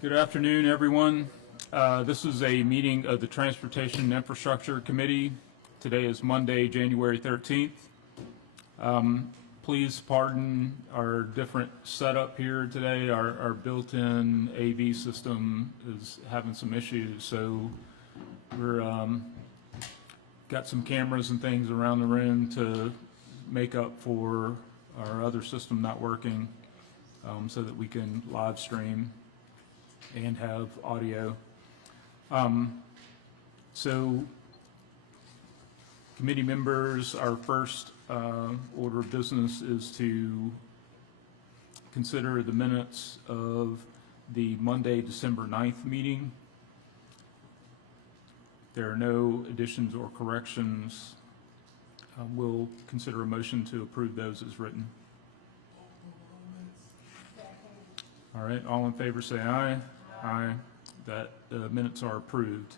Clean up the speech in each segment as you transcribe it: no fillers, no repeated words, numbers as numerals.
Good afternoon, everyone. This is a meeting of the Transportation and Infrastructure Committee. Today is Monday, January 13th. Please pardon our different setup here today. Our built-in AV system is having some issues, so we're got some cameras and things around the room to make up for our other system not working, so that we can live stream and have audio. So committee members, our first order of business is to consider the minutes of the Monday, December 9th meeting. There are no additions or corrections. We'll consider a motion to approve those as written. All right, all in favor say aye. Aye. That the minutes are approved.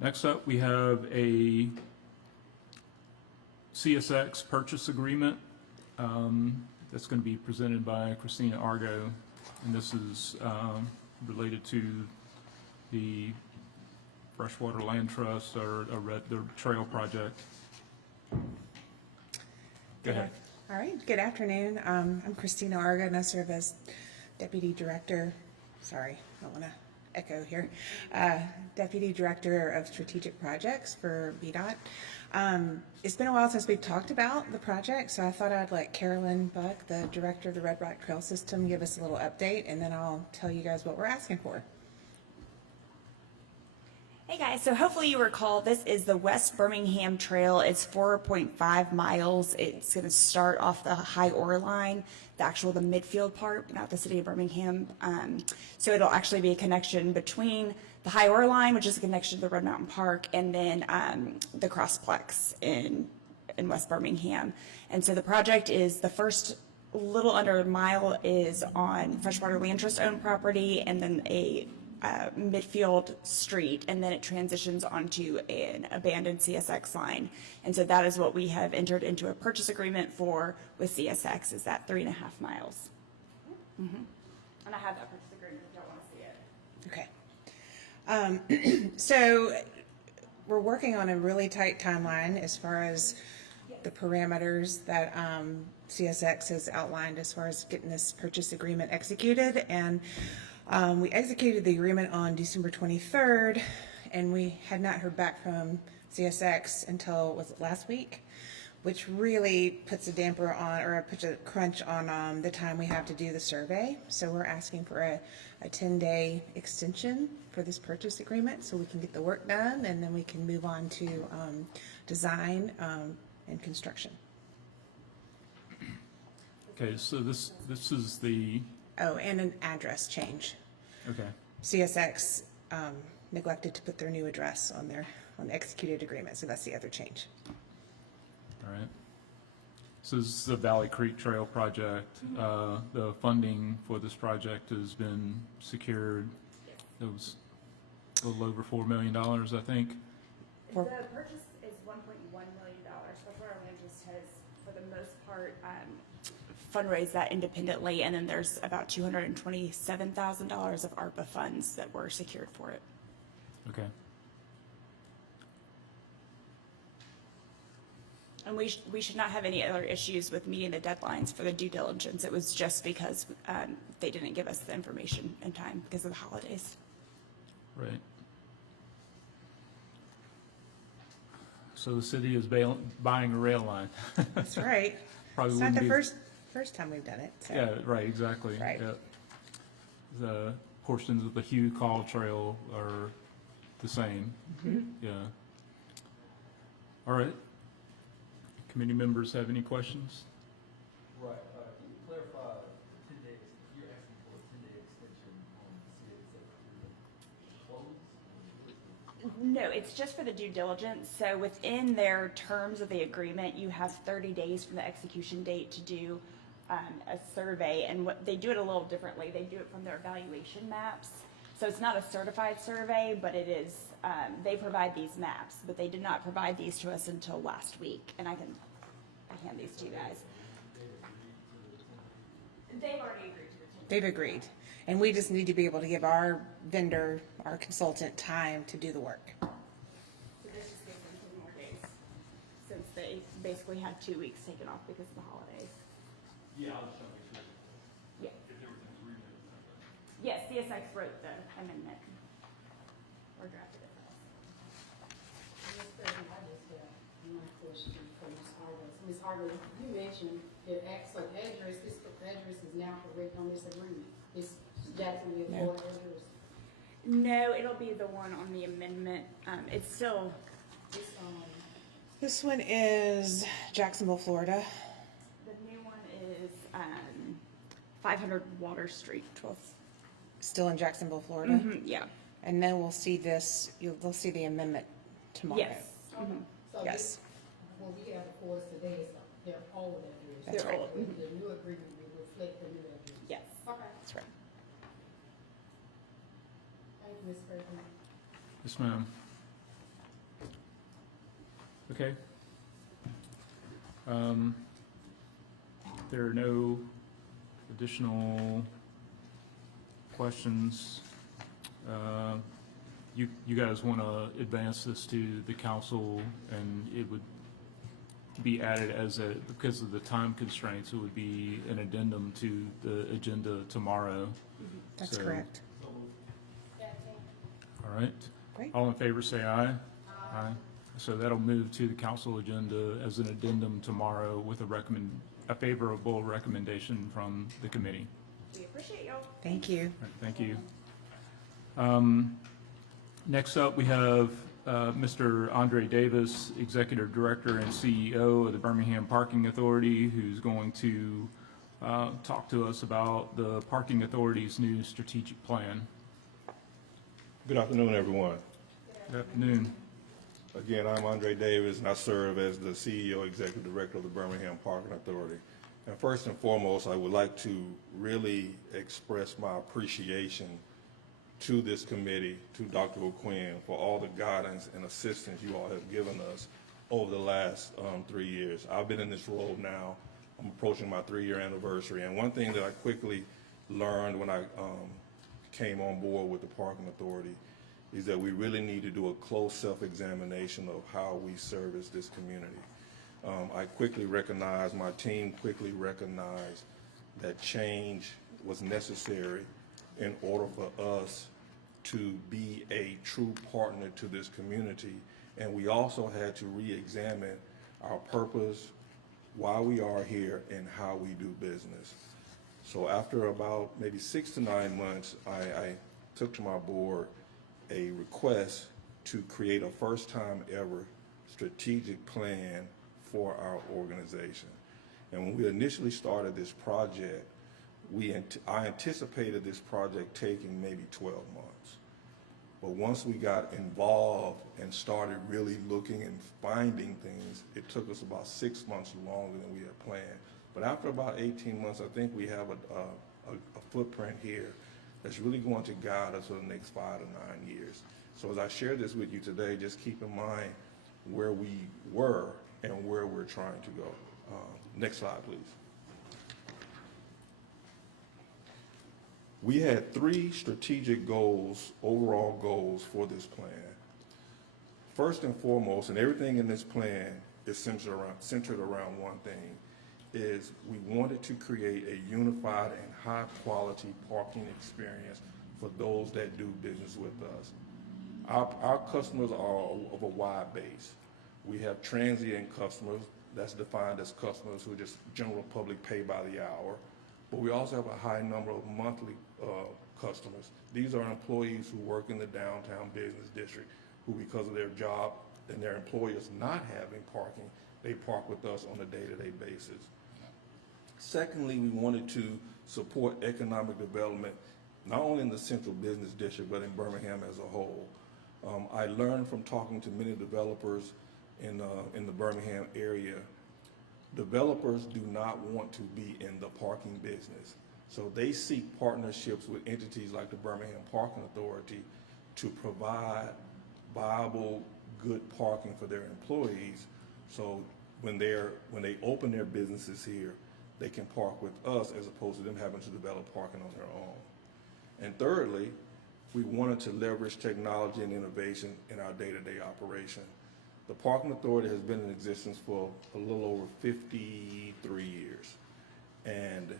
Next up, we have a CSX purchase agreement that's going to be presented by Christina Argo, and this is related to the Freshwater Land Trust or the trail project. Go ahead. All right, good afternoon. I'm Christina Argo, and I serve as Deputy Director, sorry, I don't want to echo here, Deputy Director of Strategic Projects for VDOT. It's been a while since we've talked about the project, so I thought I'd let Carolyn Buck, the Director of the Red Rock Trail System, give us a little update, and then I'll tell you guys what we're asking for. Hey guys, so hopefully you recall this is the West Birmingham Trail. It's 4.5 miles. It's going to start off the High Ore line, the midfield part, not the city of Birmingham. So it'll actually be a connection between the High Ore line, which is a connection to the Red Mountain Park, and then the Crossplex in West Birmingham. And so the project is the first little under a mile is on Freshwater Land Trust owned property, and then a midfield street, and then it transitions onto an abandoned CSX line. And so that is what we have entered into a purchase agreement for with CSX, is that 3.5 miles. Mm-hmm. And I have that purchase agreement if y'all want to see it. Okay. So we're working on a really tight timeline as far as the parameters that CSX has outlined as far as getting this purchase agreement executed. And we executed the agreement on December 23rd, and we had not heard back from CSX until, was it last week? Which really puts a damper on, or puts a crunch on the time we have to do the survey. So we're asking for a 10-day extension for this purchase agreement so we can get the work done, and then we can move on to design and construction. Okay, so this is the... Oh, and an address change. Okay. CSX neglected to put their new address on the executed agreement, so that's the other change. All right. So this is the Valley Creek Trail project. The funding for this project has been secured. It was a little over $4 million, I think. The purchase is $1.1 million. Freshwater Land Trust has, for the most part, fundraise that independently, and then there's about $227,000 of ARPA funds that were secured for it. Okay. And we should not have any other issues with meeting the deadlines for the due diligence. It was just because they didn't give us the information in time because of the holidays. Right. So the city is buying a rail line. That's right. Probably It's not wouldn't the be... first time we've done it. So. Yeah, right, exactly. Right. Yeah. The portions of the Hugh Call Trail are the same. Mm-hmm. Yeah. All right. Committee members have any questions? Right, can you clarify the 10 days, you're asking for a 10-day extension on the close? No, it's just for the due diligence. So within their terms of the agreement, you have 30 days from the execution date to do a survey, and what they do it a little differently. They do it from their evaluation maps. So it's not a certified survey, but it is, they provide these maps, but they did not provide these to us until last week, and I hand these to you guys. They've already agreed to the 10 They've agreed. And we just need to be able to give our vendor, our consultant, time to do the work. So this just gives them 2 more days, since they basically had 2 weeks taken off because of the holidays. Yeah, I'll just make sure. Yeah. If everything's reading. Yes, CSX wrote the amendment. Or drafted it for us. Ms. President, I just have one question for Ms. Argo. Ms. Argo, you mentioned the address, this address is now correct on this agreement. It's Jacksonville, No. Florida address. No, it'll be the one on the amendment. It's still, It's, This one is Jacksonville, Florida. the new one is 500 Water Street. 12th. Still in Jacksonville, Florida. Yeah. And then we'll see this, they'll see the amendment tomorrow. Yes. Mhm. so Yes. this, what we have before us today is their old address. That's They're right. old. The new agreement will reflect the new address. Yes. Okay, That's right. thank you, Ms. President. Yes, ma'am. Okay. There are no additional questions. You guys want to advance this to the council, and it would be added as a, because of the time constraints, it would be an addendum to the agenda tomorrow. That's So- correct. All right. Great. All in favor, say aye. Aye. So that'll move to the council agenda as an addendum tomorrow with a favorable recommendation from the committee. We appreciate y'all. Thank you. All right, thank you. Next up, we have Mr. Andre Davis, Executive Director and CEO of the Birmingham Parking Authority, who's going to talk to us about the Parking Authority's new strategic plan. Good afternoon, everyone. Good afternoon. Again, I'm Andre Davis, and I serve as the CEO, Executive Director of the Birmingham Parking Authority. And first and foremost, I would like to really express my appreciation to this committee, to Dr. O'Quinn, for all the guidance and assistance you all have given us over the last 3 years. I've been in this role now, I'm approaching my 3-year anniversary, and one thing that I quickly learned when I came on board with the Parking Authority is that we really need to do a close self-examination of how we service this community. I quickly recognized, my team quickly recognized that change was necessary in order for us to be a true partner to this community. And we also had to re-examine our purpose, why we are here, and how we do business. So after about maybe 6 to 9 months, I took to my board a request to create a first-time ever strategic plan for our organization. And when we initially started this project, I anticipated this project taking maybe 12 months. But once we got involved and started really looking and finding things, it took us about 6 months longer than we had planned. But after about 18 months, I think we have a footprint here that's really going to guide us for the next 5 to 9 years. So as I share this with you today, just keep in mind where we were and where we're trying to go. Next slide, please. We had 3 strategic goals, overall goals for this plan. First and foremost, and everything in this plan is centered around one thing, is we wanted to create a unified and high-quality parking experience for those that do business with us. Our customers are of a wide base. We have transient customers, that's defined as customers who just general public pay by the hour. But we also have a high number of monthly customers. These are employees who work in the downtown business district who, because of their job and their employers not having parking, they park with us on a day-to-day basis. Secondly, we wanted to support economic development, not only in the central business district, but in Birmingham as a whole. I learned from talking to many developers in the Birmingham area. Developers do not want to be in the parking business. So they seek partnerships with entities like the Birmingham Parking Authority to provide viable, good parking for their employees. So when they open their businesses here, they can park with us as opposed to them having to develop parking on their own. And thirdly, we wanted to leverage technology and innovation in our day-to-day operation. The Parking Authority has been in existence for a little over 53 years. And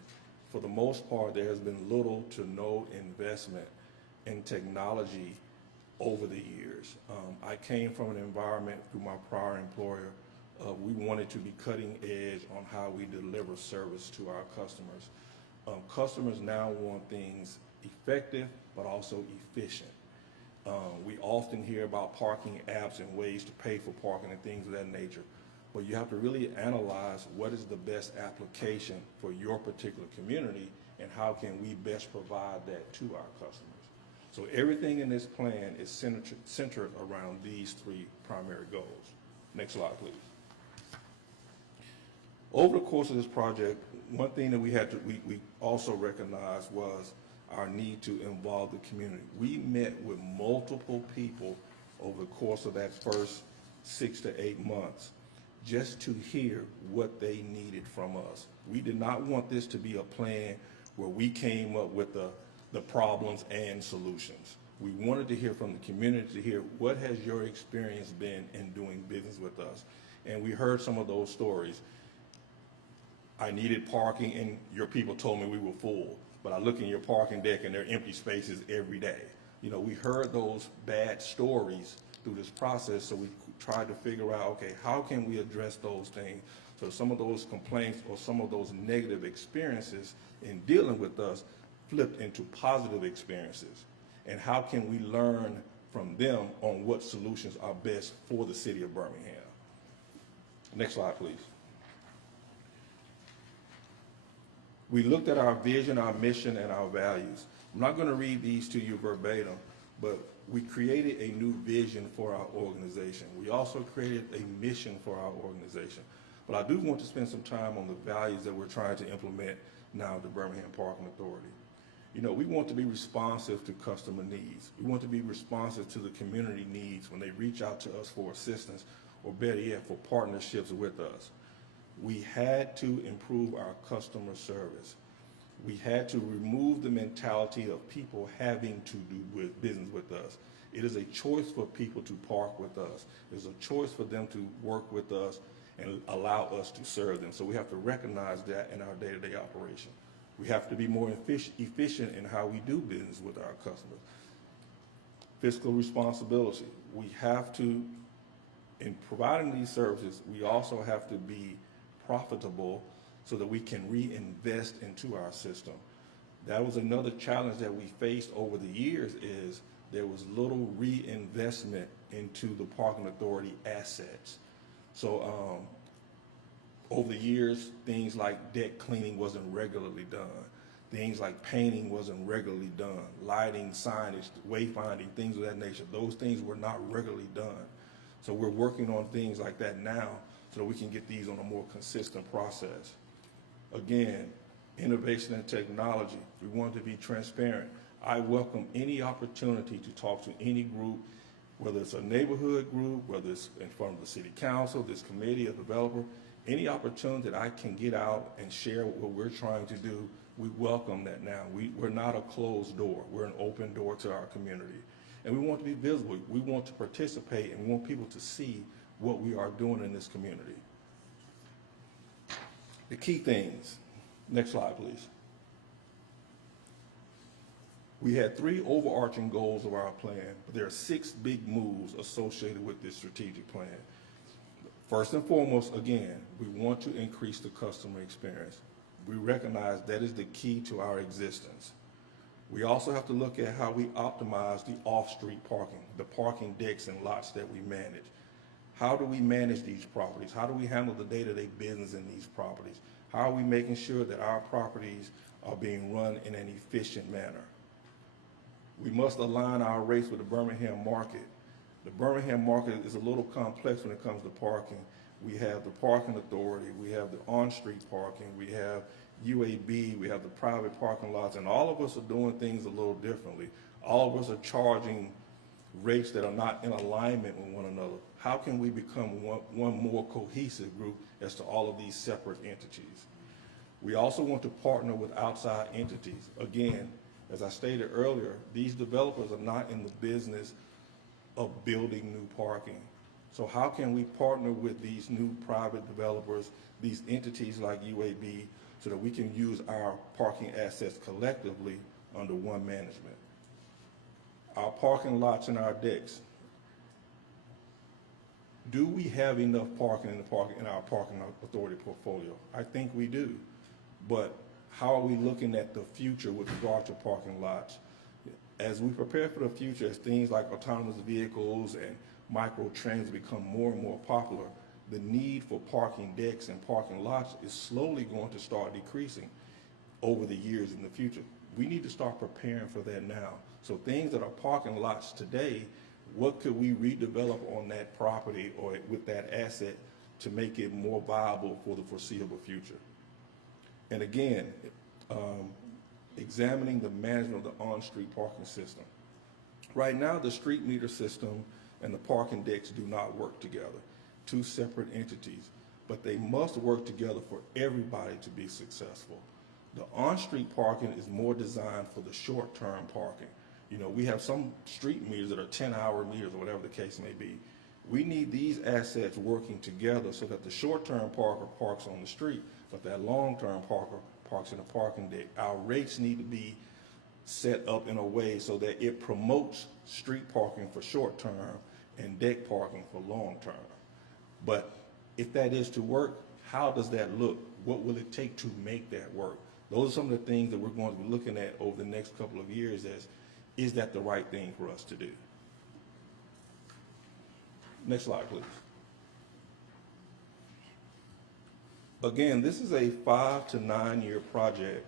for the most part, there has been little to no investment in technology over the years. I came from an environment through my prior employer. We wanted to be cutting edge on how we deliver service to our customers. Customers now want things effective, but also efficient. We often hear about parking apps and ways to pay for parking and things of that nature. But you have to really analyze what is the best application for your particular community and how can we best provide that to our customers. So everything in this plan is centered around these three primary goals. Next slide, please. Over the course of this project, one thing that we also recognized was our need to involve the community. We met with multiple people over the course of that first 6 to 8 months just to hear what they needed from us. We did not want this to be a plan where we came up with the problems and solutions. We wanted to hear from the community to hear what has your experience been in doing business with us. And we heard some of those stories. I needed parking and your people told me we were full, but I look in your parking deck and there are empty spaces every day. You know, we heard those bad stories through this process, so we tried to figure out, okay, how can we address those things? So some of those complaints or some of those negative experiences in dealing with us flipped into positive experiences. And how can we learn from them on what solutions are best for the city of Birmingham? Next slide, please. We looked at our vision, our mission, and our values. I'm not going to read these to you verbatim, but we created a new vision for our organization. We also created a mission for our organization. But I do want to spend some time on the values that we're trying to implement now at the Birmingham Parking Authority. You know, we want to be responsive to customer needs. We want to be responsive to the community needs when they reach out to us for assistance, or better yet, for partnerships with us. We had to improve our customer service. We had to remove the mentality of people having to do business with us. It is a choice for people to park with us. It's a choice for them to work with us and allow us to serve them. So we have to recognize that in our day-to-day operation. We have to be more efficient in how we do business with our customers. Fiscal responsibility. We have to, in providing these services, we also have to be profitable so that we can reinvest into our system. That was another challenge that we faced over the years, is there was little reinvestment into the Parking Authority assets. So over the years, things like deck cleaning wasn't regularly done. Things like painting wasn't regularly done. Lighting, signage, wayfinding, things of that nature. Those things were not regularly done. So we're working on things like that now so that we can get these on a more consistent process. Again, innovation and technology. We want to be transparent. I welcome any opportunity to talk to any group, whether it's a neighborhood group, whether it's in front of the city council, this committee, a developer, any opportunity that I can get out and share what we're trying to do, we welcome that now. We're not a closed door. We're an open door to our community. And we want to be visible. We want to participate, and we want people to see what we are doing in this community. The key things. Next slide, please. We had 3 overarching goals of our plan, but there are 6 big moves associated with this strategic plan. First and foremost, again, we want to increase the customer experience. We recognize that is the key to our existence. We also have to look at how we optimize the off-street parking, the parking decks and lots that we manage. How do we manage these properties? How do we handle the day-to-day business in these properties? How are we making sure that our properties are being run in an efficient manner? We must align our rates with the Birmingham market. The Birmingham market is a little complex when it comes to parking. We have the Parking Authority, we have the on-street parking, we have UAB, we have the private parking lots, and all of us are doing things a little differently. All of us are charging rates that are not in alignment with one another. How can we become one more cohesive group as to all of these separate entities? We also want to partner with outside entities. Again, as I stated earlier, these developers are not in the business of building new parking. So how can we partner with these new private developers, these entities like UAB, so that we can use our parking assets collectively under one management? Our parking lots and our decks. Do we have enough parking in our parking authority portfolio? I think we do. But how are we looking at the future with regard to parking lots? As we prepare for the future, as things like autonomous vehicles and micro-transit become more and more popular, the need for parking decks and parking lots is slowly going to start decreasing over the years in the future. We need to start preparing for that now. So things that are parking lots today, what could we redevelop on that property or with that asset to make it more viable for the foreseeable future? And again, examining the management of the on-street parking system. Right now, the street meter system and the parking decks do not work together, two separate entities, but they must work together for everybody to be successful. The on-street parking is more designed for the short-term parking. You know, we have some street meters that are 10-hour meters or whatever the case may be. We need these assets working together so that the short-term parker parks on the street, but that long-term parker parks in a parking deck. Our rates need to be set up in a way so that it promotes street parking for short-term and deck parking for long-term. But if that is to work, how does that look? What will it take to make that work? Those are some of the things that we're going to be looking at over the next couple of years as, is that the right thing for us to do? Next slide, please. Again, this is a 5 to 9 year project.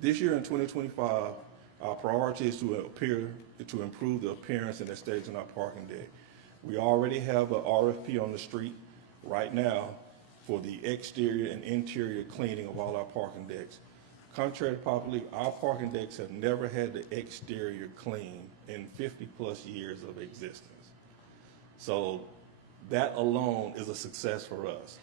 This year in 2025, our priority is to improve the appearance and aesthetics in our parking deck. We already have an RFP on the street right now for the exterior and interior cleaning of all our parking decks. Contrary to popular belief, our parking decks have never had the exterior clean in 50 plus years of existence. So that alone is a success for us.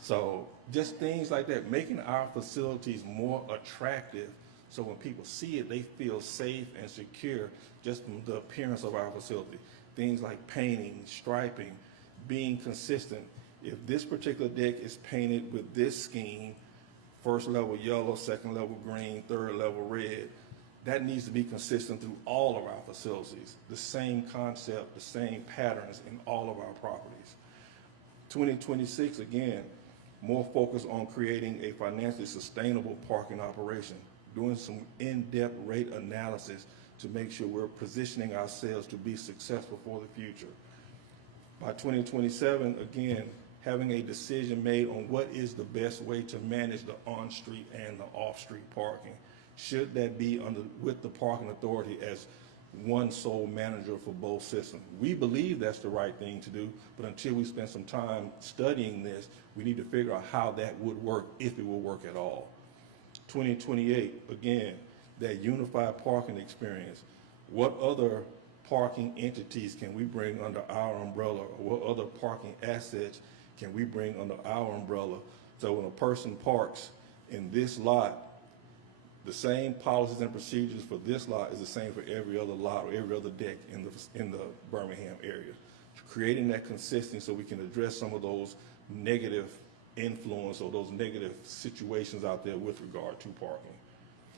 So just things like that, making our facilities more attractive so when people see it, they feel safe and secure just from the appearance of our facility. Things like painting, striping, being consistent. If this particular deck is painted with this scheme, first level yellow, second level green, third level red, that needs to be consistent through all of our facilities. The same concept, the same patterns in all of our properties. 2026, again, more focus on creating a financially sustainable parking operation, doing some in-depth rate analysis to make sure we're positioning ourselves to be successful for the future. By 2027, again, having a decision made on what is the best way to manage the on-street and the off-street parking. Should that be with the parking authority as one sole manager for both systems? We believe that's the right thing to do, but until we spend some time studying this, we need to figure out how that would work, if it will work at all. 2028, again, that unified parking experience. What other parking entities can we bring under our umbrella, or what other parking assets can we bring under our umbrella? So when a person parks in this lot, the same policies and procedures for this lot is the same for every other lot or every other deck in the Birmingham area. Creating that consistency so we can address some of those negative influence or those negative situations out there with regard to parking.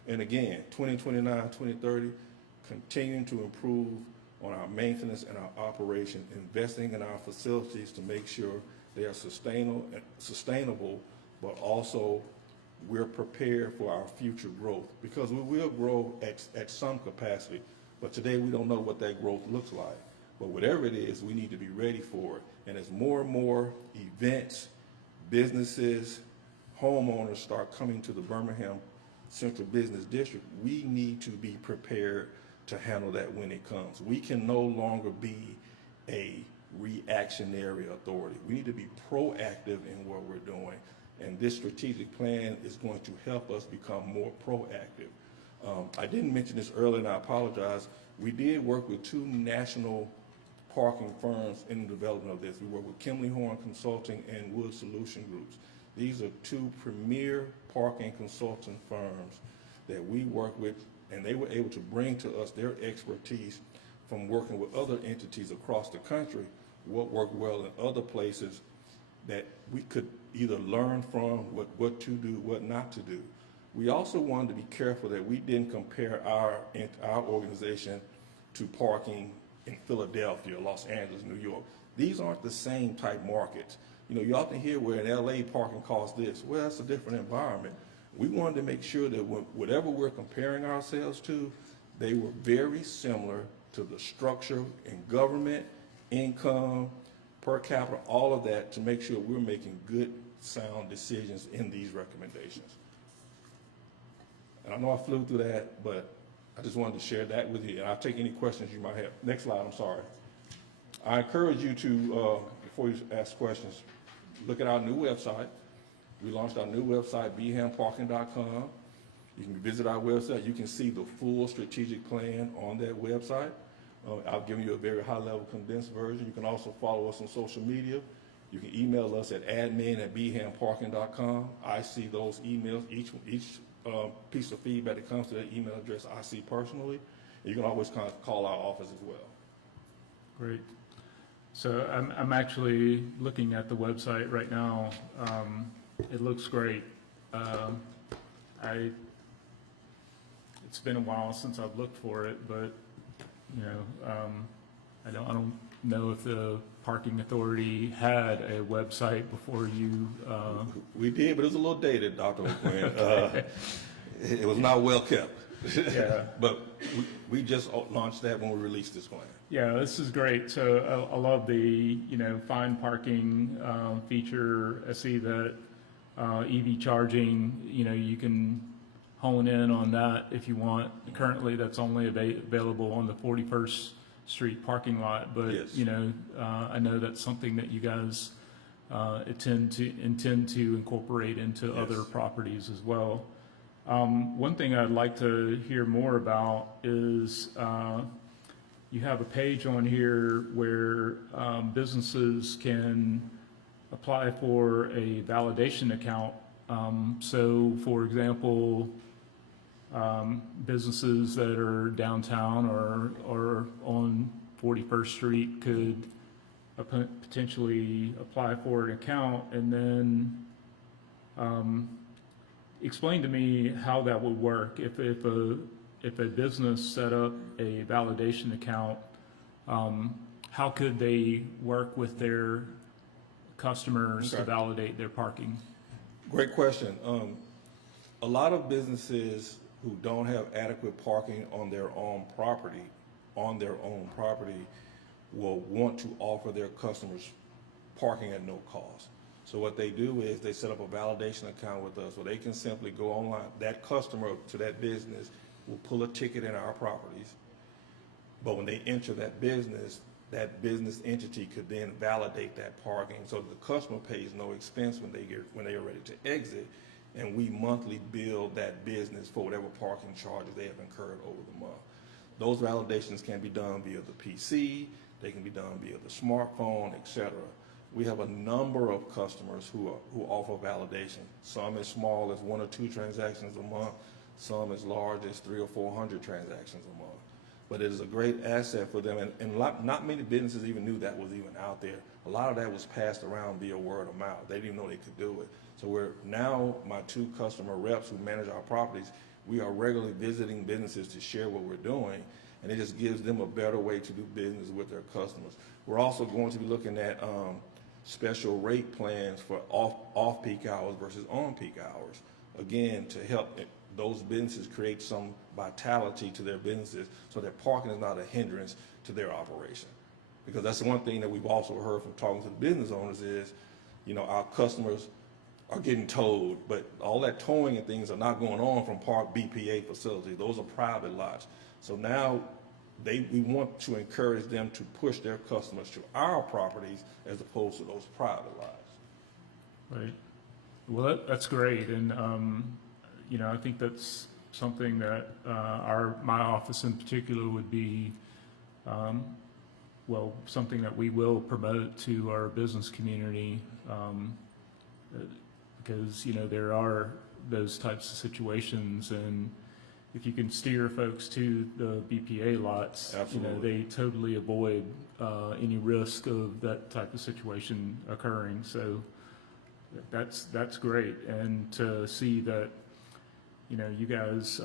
And again, 2029, 2030, continuing to improve on our maintenance and our operation, investing in our facilities to make sure they are sustainable, but also we're prepared for our future growth, because we will grow at some capacity, but today we don't know what that growth looks like. But whatever it is, we need to be ready for it. And as more and more events, businesses, homeowners start coming to the Birmingham Central Business District, we need to be prepared to handle that when it comes. We can no longer be a reactionary authority. We need to be proactive in what we're doing. And this strategic plan is going to help us become more proactive. I didn't mention this earlier, and I apologize. We did work with 2 national parking firms in the development of this. We worked with Kimley Horn Consulting and Wood Solution Groups. These are two premier parking consulting firms that we work with, and they were able to bring to us their expertise from working with other entities across the country, what worked well in other places that we could either learn from, what to do, what not to do. We also wanted to be careful that we didn't compare our organization to parking in Philadelphia, Los Angeles, New York. These aren't the same type markets. You know, you often hear where in LA parking costs this. Well, that's a different environment. We wanted to make sure that whatever we're comparing ourselves to, they were very similar to the structure in government, income, per capita, all of that, to make sure we're making good, sound decisions in these recommendations. And I know I flew through that, but I just wanted to share that with you, and I'll take any questions you might have. Next slide, I'm sorry. I encourage you to, before you ask questions, look at our new website. We launched our new website, bhamparking.com. You can visit our website. You can see the full strategic plan on that website. I've given you a very high-level condensed version. You can also follow us on social media. You can email us at admin@bhamparking.com. I see those emails. Each piece of feedback that comes to that email address I see personally. And you can always call our office as well. Great. So I'm actually looking at the website right now. It looks great. It's been a while since I've looked for it, but you know, I don't know if the parking authority had a website before you. We did, but it was a little dated, Dr. McQueen. It was not well kept. Yeah. But we just launched that when we released this plan. Yeah, this is great. So I love the, find parking feature. I see that EV charging, you can hone in on that if you want. Currently, that's only available on the 41st Street parking lot, but, Yes. I know that's something that you guys intend to incorporate into Yes. other properties as well. One thing I'd like to hear more about is you have a page on here where businesses can apply for a validation account. So, for example, businesses that are downtown or on 41st Street could potentially apply for an account, and then explain to me how that would work. If a business set up a validation account, how could they work with their customers to Okay. validate their parking? Great question. A lot of businesses who don't have adequate parking on their own property, will want to offer their customers parking at no cost. So what they do is they set up a validation account with us where they can simply go online. That customer to that business will pull a ticket in our properties. But when they enter that business entity could then validate that parking so that the customer pays no expense when they are ready to exit. And we monthly bill that business for whatever parking charges they have incurred over the month. Those validations can be done via the PC, they can be done via the smartphone, etc. We have a number of customers who offer validation. Some as small as 1 or 2 transactions a month, some as large as 300 or 400 transactions a month. But it is a great asset for them, and not many businesses even knew that was even out there. A lot of that was passed around via word of mouth. They didn't even know they could do it. So we're now, my 2 customer reps who manage our properties, we are regularly visiting businesses to share what we're doing, and it just gives them a better way to do business with their customers. We're also going to be looking at special rate plans for off-peak hours versus on-peak hours. Again, to help those businesses create some vitality to their businesses so that parking is not a hindrance to their operation. Because that's the one thing that we've also heard from talking to the business owners is, our customers are getting towed, but all that towing and things are not going on from Park BPA facilities. Those are private lots. So now we want to encourage them to push their customers to our properties as opposed to those private lots. Right. Well, that's great, and I think that's something that my office in particular would be, something that we will promote to our business community, because, you know, there are those types of situations, and if you can steer folks to the BPA lots, you know, Absolutely. they totally avoid any risk of that type of situation occurring. So that's great. And to see that, you know, you guys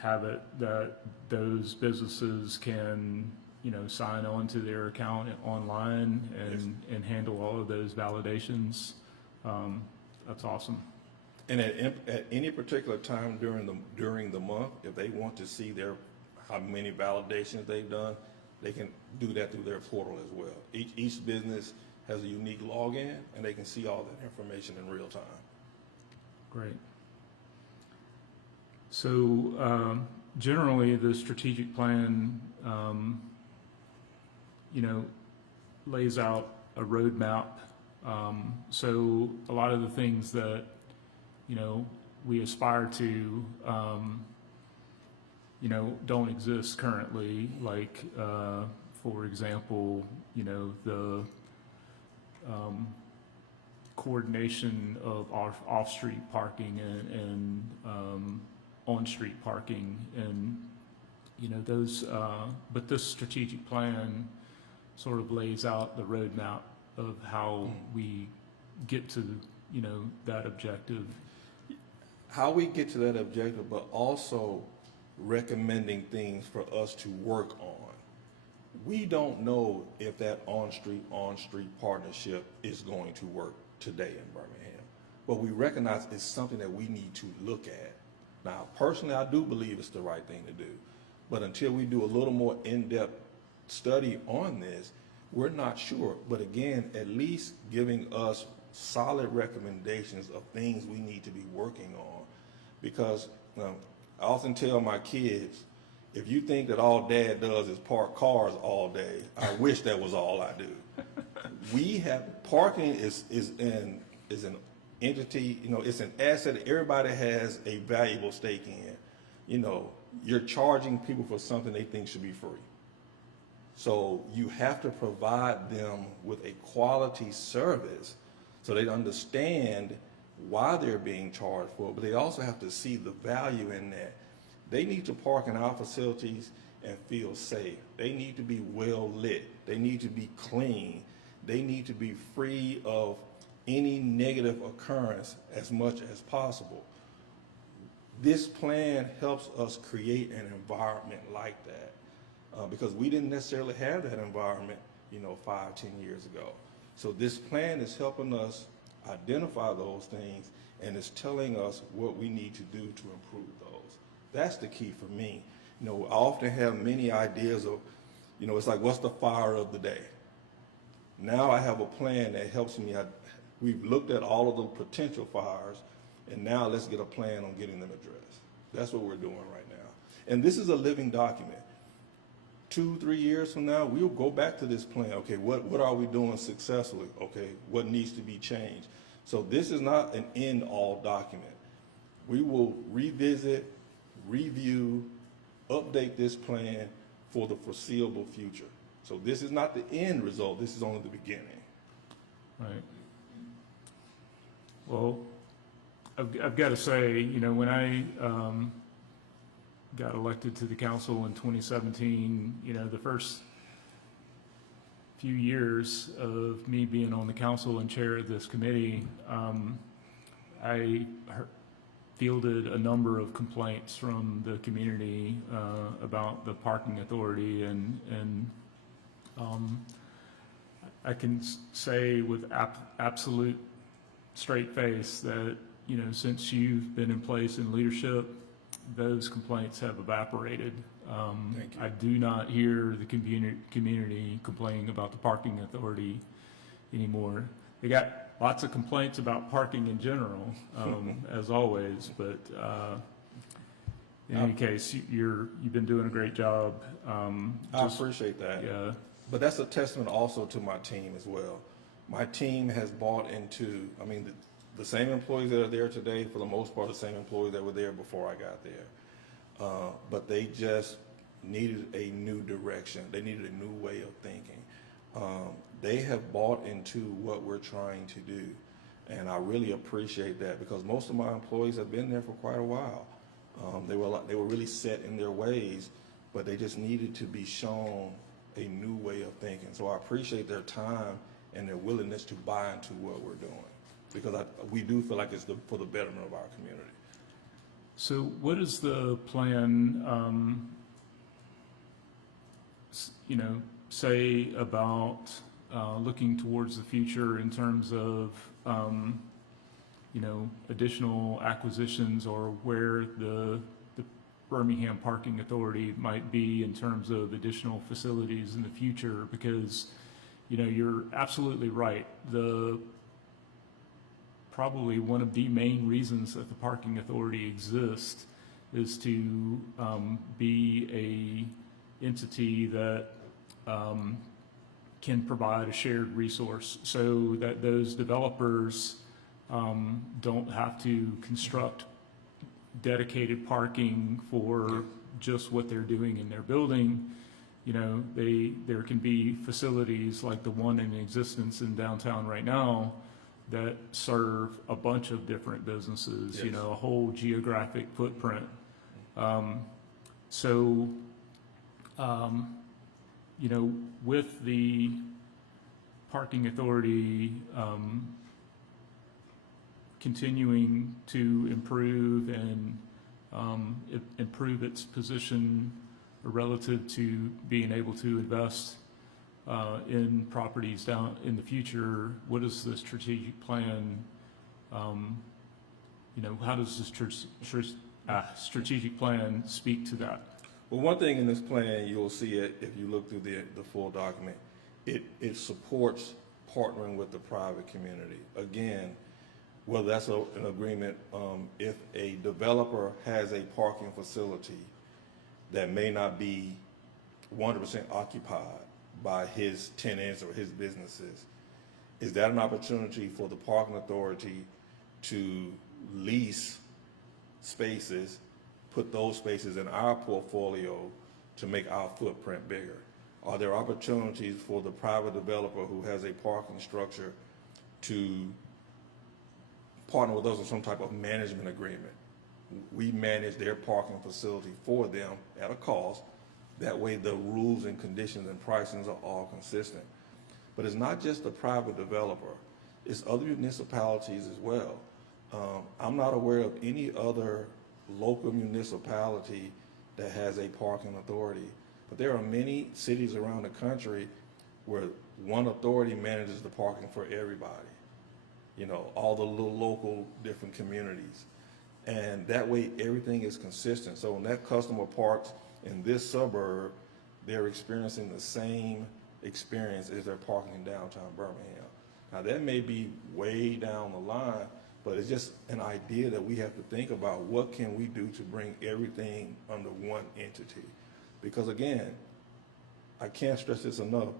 have it that those businesses can, you know, sign on to their account online and handle all of those validations, that's awesome. And at any particular time during the month, if they want to see how many validations they've done, they can do that through their portal as well. Each business has a unique login, and they can see all that information in real time. Great. So generally, the strategic plan, you know, lays out a roadmap. So a lot of the things that, you know, we aspire to, you know, don't exist currently. Like, for example, you know, the coordination of off-street parking and on-street parking, and, you know, those, but this strategic plan sort of lays out the roadmap of how we get to, you know, that objective. How we get to that objective, but also recommending things for us to work on. We don't know if that on-street partnership is going to work today in Birmingham, but we recognize it's something that we need to look at. Now, personally, I do believe it's the right thing to do, but until we do a little more in-depth study on this, we're not sure. But again, at least giving us solid recommendations of things we need to be working on. Because I often tell my kids, if you think that all Dad does is park cars all day, I wish that was all I do. We have, parking is an entity, you know, it's an asset that everybody has a valuable stake in. You know, you're charging people for something they think should be free. So you have to provide them with a quality service so they understand why they're being charged for it, but they also have to see the value in that. They need to park in our facilities and feel safe. They need to be well lit. They need to be clean. They need to be free of any negative occurrence as much as possible. This plan helps us create an environment like that because we didn't necessarily have that environment, you know, 5-10 years ago. So this plan is helping us identify those things, and it's telling us what we need to do to improve those. That's the key for me. You know, I often have many ideas of, you know, it's like, what's the fire of the day? Now I have a plan that helps me. We've looked at all of the potential fires, and now let's get a plan on getting them addressed. That's what we're doing right now. And this is a living document. 2-3 years from now, we'll go back to this plan. Okay, what are we doing successfully? Okay, what needs to be changed? So this is not an end-all document. We will revisit, review, update this plan for the foreseeable future. So this is not the end result. This is only the beginning. Right. Well, I've got to say, you know, when I got elected to the council in 2017, you know, the first few years of me being on the council and chair of this committee, I fielded a number of complaints from the community about the parking authority, and I can say with absolute straight face that, you know, since you've been in place in leadership, those complaints have evaporated. Thank you. I do not hear the community complaining about the parking authority anymore. They got lots of complaints about parking in general, as always, but in any case, you've been doing a great job. I appreciate that. Yeah, But that's a testament also to my team as well. My team has bought into, I mean, the same employees that are there today, for the most part, the same employees that were there before I got there. But they just needed a new direction. They needed a new way of thinking. They have bought into what we're trying to do. And I really appreciate that because most of my employees have been there for quite a while. They were really set in their ways, but they just needed to be shown a new way of thinking. So I appreciate their time and their willingness to buy into what we're doing, because we do feel like it's for the betterment of our community. So what is the plan, say about looking towards the future in terms of, additional acquisitions, or where the Birmingham Parking Authority might be in terms of additional facilities in the future? Because, you're absolutely right. Probably one of the main reasons that the Parking Authority exists is to be a entity that can provide a shared resource, so that those developers don't have to construct dedicated parking for just what they're doing in their building. There can be facilities like the one in existence in downtown right now that serve a bunch of different businesses, Yes. A whole geographic footprint. With the Parking Authority continuing to improve and improve its position relative to being able to invest in properties down in the future, what is the strategic plan? How does this strategic plan speak to that? Well, one thing in this plan, you'll see it if you look through the full document, it supports partnering with the private community. Again, whether that's an agreement, if a developer has a parking facility that may not be 100% occupied by his tenants or his businesses, is that an opportunity for the Parking Authority to lease spaces, put those spaces in our portfolio to make our footprint bigger? Are there opportunities for the private developer who has a parking structure to partner with us on some type of management agreement? We manage their parking facility for them at a cost. That way the rules and conditions and pricings are all consistent. But it's not just the private developer, it's other municipalities as well. I'm not aware of any other local municipality that has a parking authority, but there are many cities around the country where one authority manages the parking for everybody. All the little local different communities. And that way everything is consistent. So when that customer parks in this suburb, they're experiencing the same experience as they're parking in downtown Birmingham. Now that may be way down the line, but it's just an idea that we have to think about. What can we do to bring everything under one entity? Because again, I can't stress this enough,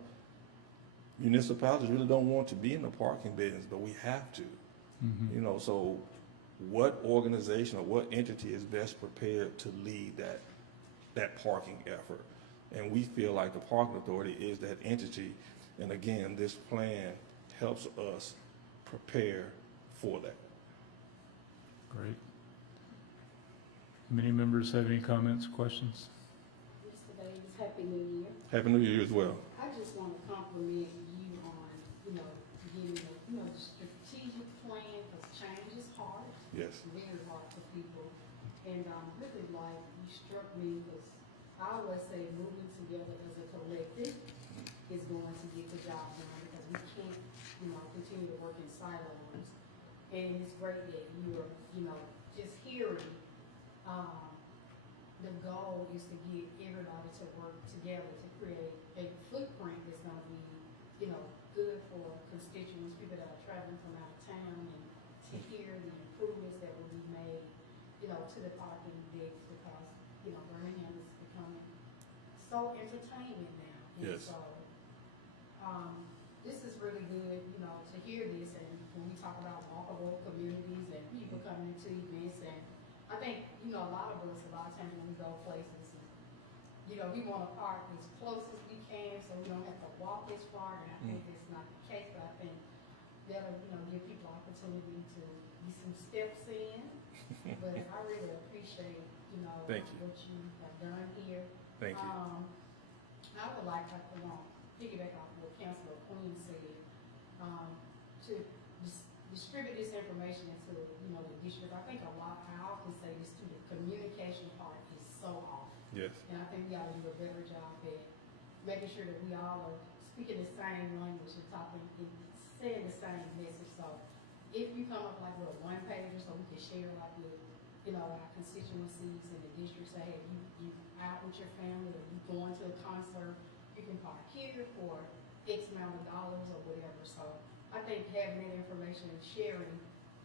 municipalities really don't want to be in the parking business, but we have to. So what organization or what entity is best prepared to lead that parking effort? And we feel like the Parking Authority is that entity. And again, this plan helps us prepare for that. Great. Many members have any comments, questions? Mr. Davis, Happy New Year. Happy New Year as well. I just want to compliment you on, getting the strategic plan, because change is hard. Yes. It's very hard for people. And really like, you struck me, because I always say moving together as a collective is going to get the job done, because we can't, continue to work in silos. And it's great that you're, just hearing, the goal is to get everybody to work together to create a footprint that's gonna be, good for constituents, people that are traveling from out of town, and to hear the improvements that will be made, to the parking decks, because, Birmingham is becoming so entertaining now. And Yes. so, this is really good, to hear this, and when we talk about walkable communities and people coming to events, and I think, a lot of times when we go places, we want to park as close as we can so we don't have to walk as far, and I think that's not the case, but I think that'll, give people opportunity to get some steps in. But I really appreciate, Thank you. what you have done here. Thank you. I would like to, piggyback off what Councilor Queen said, to distribute this information into, the district. I think I often say this too, the communication part is so off. Yes. And I think we ought to do a better job at making sure that we all are speaking the same language and talking, and saying the same message. So if you come up like with a one pager, so we can share like with, our constituencies and the district, say, hey, you out with your family, or you going to a concert, you can park here for X amount of dollars or whatever. So I think having that information and sharing,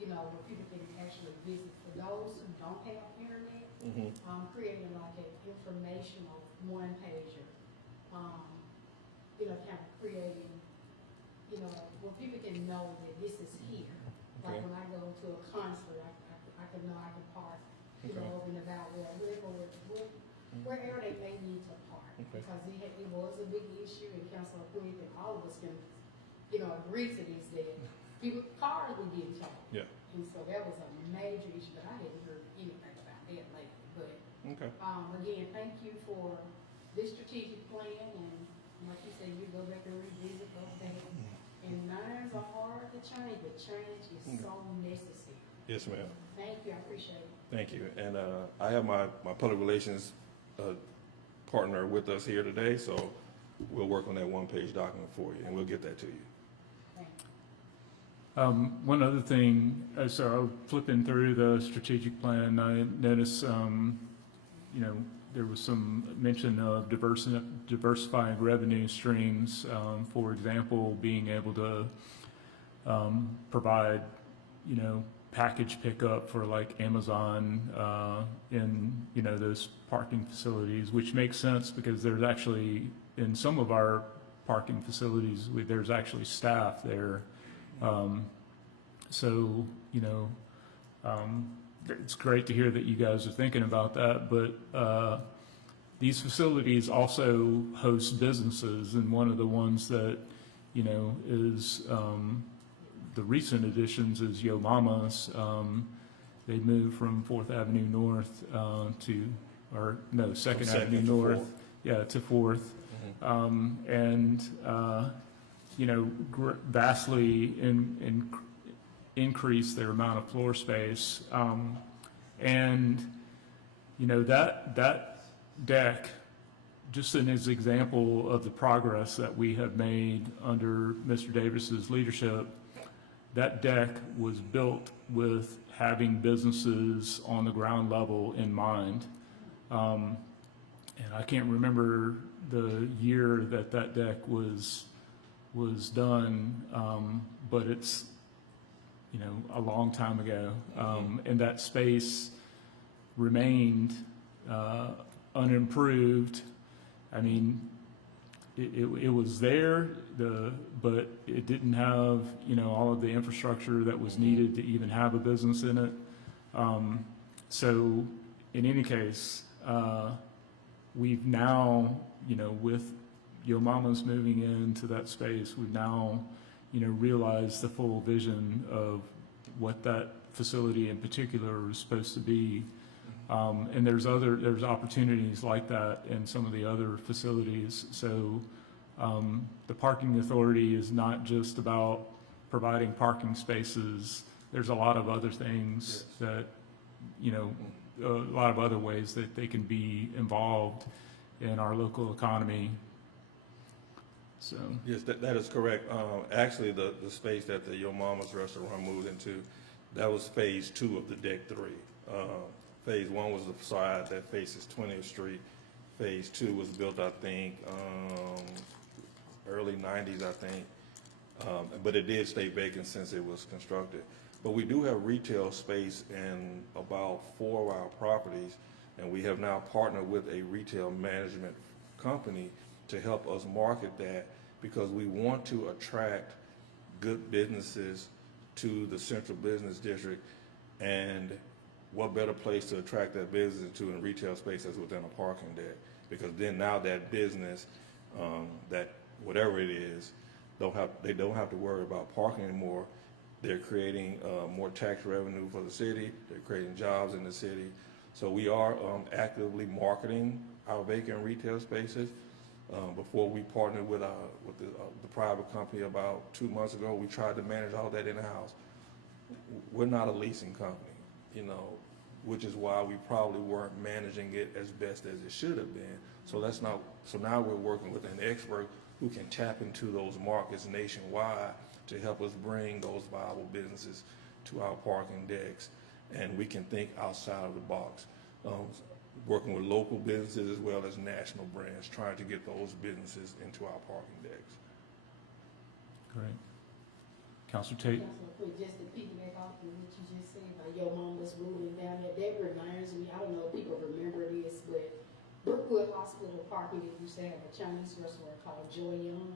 where people can actually visit. For those who don't have internet, creating like an informational one pager, kind of creating, where people can know that this is here. Like Okay. when I go to a concert, I can know I can park, Okay. over and about wherever they may need to park. Okay. Because it was a big issue, and Councilor Quinn and all of us can, agree to this, that people, cars were getting towed. Yeah. And so that was a major issue, but I hadn't heard anything about that lately. But, Okay. again, thank you for this strategic plan, and like you said, you go back and revisit those things. And minds are hard to change, but change is so necessary. Yes, ma'am. Thank you, I appreciate it. Thank you. And I have my public relations partner with us here today, so we'll work on that one-page document for you, and we'll get that to you. Thank you. One other thing, so flipping through the strategic plan, I noticed, there was some mention of diversifying revenue streams. For example, being able to provide, package pickup for like Amazon in, those parking facilities, which makes sense because there's actually, in some of our parking facilities, there's actually staff there. So, it's great to hear that you guys are thinking about that, but these facilities also host businesses, and one of the ones that, is the recent additions is Yo Mama's. They moved from 4th Avenue North Second From Avenue Second to North. 4th. Yeah, to 4th. And vastly increase their amount of floor space. And, that deck, just an example of the progress that we have made under Mr. Davis's leadership, that deck was built with having businesses on the ground level in mind. And I can't remember the year that deck was done, but it's, a long time ago. And that space remained unimproved. I mean, it was there, but it didn't have, all of the infrastructure that was needed to even have a business in it. So in any case, we've now, with Yo Mama's moving into that space, we've now, realized the full vision of what that facility in particular is supposed to be. And there's opportunities like that in some of the other facilities. So the parking authority is not just about providing parking spaces. There's a lot of other things that, a lot of other ways that they can be involved in our local economy. So, Yes, that is correct. Actually, the space that the Yo Mama's restaurant moved into, that was phase 2 of the deck 3. Phase 1 was the facade that faces 20th Street. Phase 2 was built, I think, early 90s, I think. But it did stay vacant since it was constructed. But we do have retail space in about 4 of our properties, and we have now partnered with a retail management company to help us market that, because we want to attract good businesses to the central business district. And what better place to attract that business to in retail space as within a parking deck? Because then now that business, that whatever it is, they don't have to worry about parking anymore. They're creating more tax revenue for the city. They're creating jobs in the city. So we are actively marketing our vacant retail spaces. Before we partnered with the private company about 2 months ago, we tried to manage all that in-house. We're not a leasing company, you know, which is why we probably weren't managing it as best as it should have been. So now we're working with an expert who can tap into those markets nationwide to help us bring those viable businesses to our parking decks. And we can think outside of the box, working with local businesses as well as national brands, trying to get those businesses into our parking decks. Great. Counselor Tate? Councilor Quick, just to piggyback off of what you just said about your mama's ruling down there, that reminds me, I don't know if people remember this, but Brookwood Hospital parking, it used to have a Chinese restaurant called Joy Young,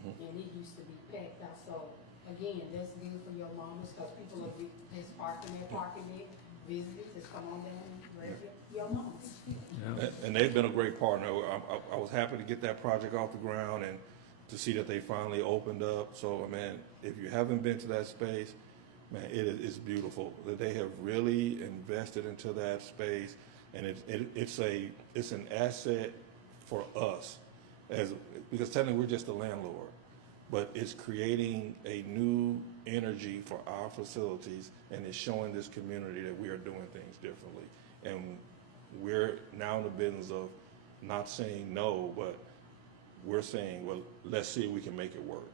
and it used to be packed out. So again, that's good for your mamas, because people are just parking their parking there, visitors just come on down and grab your mamas. Yeah. And they've been a great partner. I was happy to get that project off the ground and to see that they finally opened up. So, man, if you haven't been to that space, man, it's beautiful. That they have really invested into that space, and it's an asset for us, because technically we're just a landlord, but it's creating a new energy for our facilities, and it's showing this community that we are doing things differently. And we're now in the business of not saying no, but we're saying, well, let's see if we can make it work,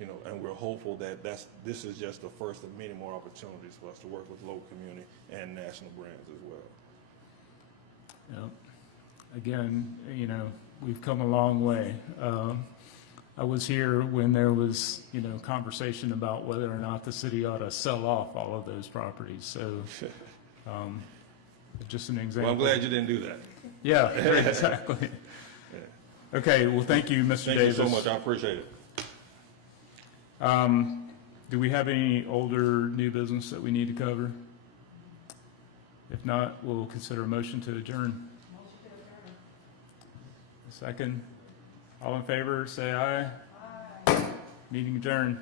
you know, and we're hopeful that this is just the first of many more opportunities for us to work with local community and national brands as well. Yeah. Again, you know, we've come a long way. I was here when there was, you know, conversation about whether or not the city ought to sell off all of those properties. So, just an example. Well, I'm glad you didn't do that. Yeah, exactly. Okay, well, thank you, Mr. Thank Davis. you so much. I appreciate it. Do we have any older new business that we need to cover? If not, we'll consider a motion to adjourn. A second. All in favor, say aye. Aye. Meeting adjourned.